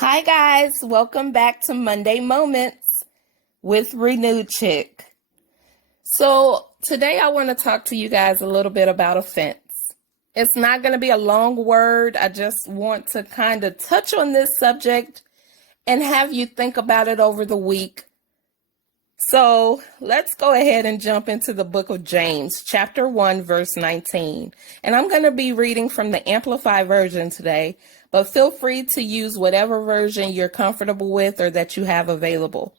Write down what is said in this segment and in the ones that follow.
Hi guys, welcome back to Monday Moments with Renewed Chick. So today I want to talk to you guys a little bit about offense. It's not going to be a long word. I just want to kind of touch on this subject and have you think about it over the week. So let's go ahead and jump into the book of James, chapter 1, verse 19. And I'm going to be reading from the Amplified version today, but feel free to use whatever version you're comfortable with or that you have available.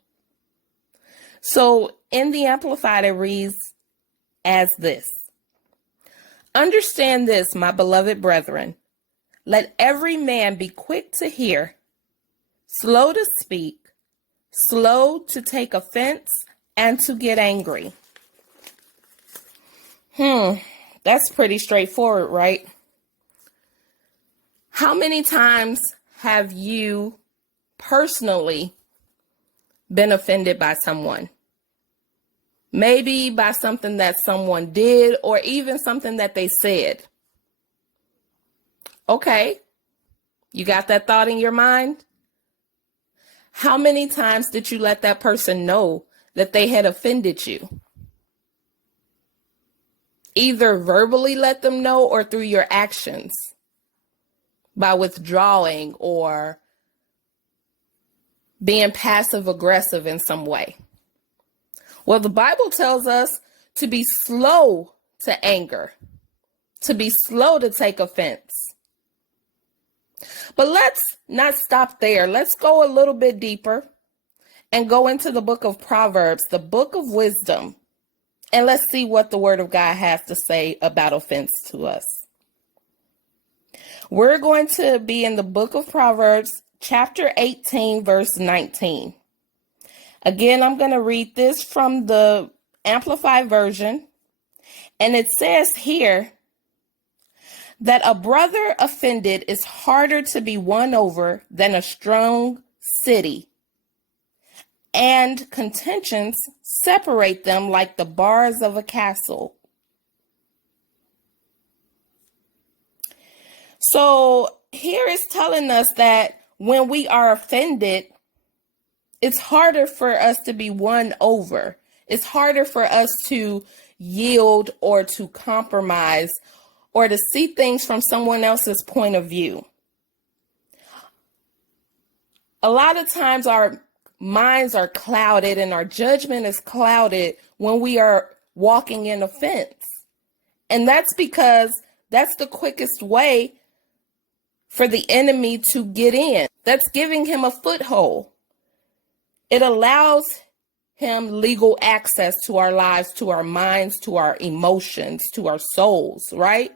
So in the Amplified, it reads as this. Understand this, my beloved brethren. Let every man be quick to hear, slow to speak, slow to take offense, and to get angry. That's pretty straightforward, right? How many times have you personally been offended by someone? Maybe by something that someone did or even something that they said. Okay, you got that thought in your mind? How many times did you let that person know that they had offended you? Either verbally let them know or through your actions, by withdrawing or being passive aggressive in some way. Well, the Bible tells us to be slow to anger, to be slow to take offense. But let's not stop there. Let's go a little bit deeper and go into the book of Proverbs, the book of wisdom, and let's see what the word of God has to say about offense to us. We're going to be in the book of Proverbs, chapter 18, verse 19. Again, I'm going to read this from the Amplified version, and it says here that a brother offended is harder to be won over than a strong city, and contentions separate them like the bars of a castle. So here it's telling us that when we are offended, it's harder for us to be won over. It's harder for us to yield or to compromise or to see things from someone else's point of view. A lot of times our minds are clouded and our judgment is clouded when we are walking in offense. And that's because that's the quickest way for the enemy to get in. That's giving him a foothold. It allows him legal access to our lives, to our minds, to our emotions, to our souls, right?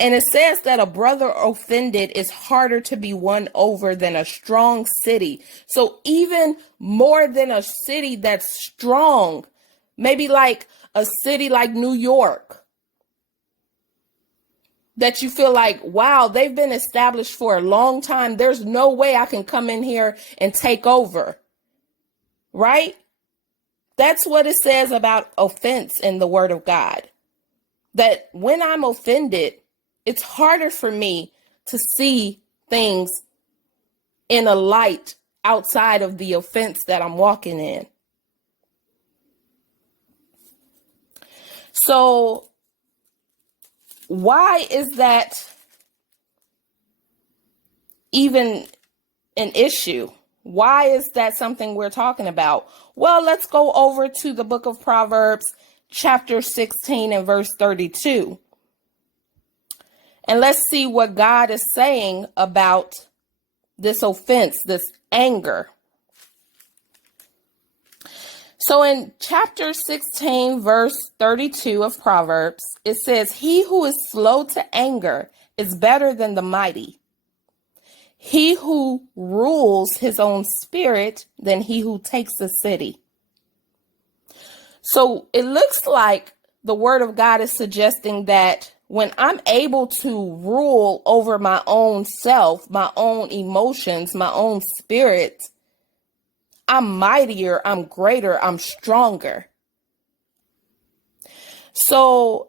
And it says that a brother offended is harder to be won over than a strong city. So even more than a city that's strong, maybe like a city like New York, that you feel like, wow, they've been established for a long time. There's no way I can come in here and take over, right? That's what it says about offense in the Word of God. That when I'm offended, it's harder for me to see things in a light outside of the offense that I'm walking in. So why is that even an issue? Why is that something we're talking about? Well, let's go over to the book of Proverbs, chapter 16 and verse 32. And let's see what God is saying about this offense, this anger. So in chapter 16, verse 32 of Proverbs, it says, "He who is slow to anger is better than the mighty. He who rules his own spirit than he who takes a city." So it looks like the word of God is suggesting that when I'm able to rule over my own self, my own emotions, my own spirit, I'm mightier, I'm greater, I'm stronger. So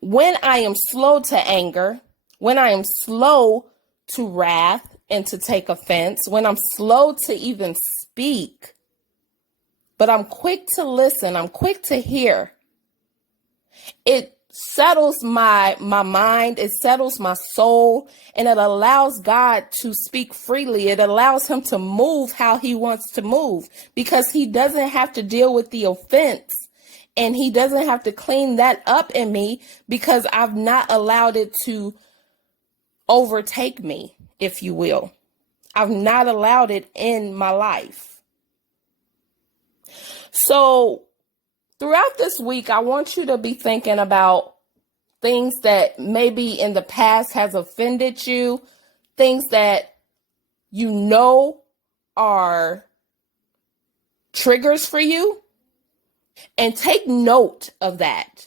when I am slow to anger, when I am slow to wrath and to take offense, when I'm slow to even speak, but I'm quick to listen, I'm quick to hear, it settles my mind, it settles my soul, and it allows God to speak freely. It allows him to move how he wants to move, because he doesn't have to deal with the offense, and he doesn't have to clean that up in me, because I've not allowed it to overtake me, if you will. I've not allowed it in my life. So throughout this week, I want you to be thinking about things that maybe in the past has offended you, things that you know are triggers for you, and take note of that.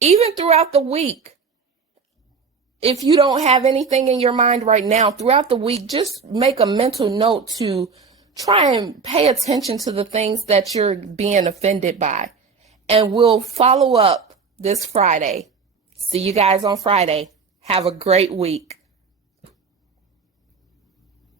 Even throughout the week, if you don't have anything in your mind right now, throughout the week, just make a mental note to try and pay attention to the things that you're being offended by. And we'll follow up this Friday. See you guys on Friday. Have a great week.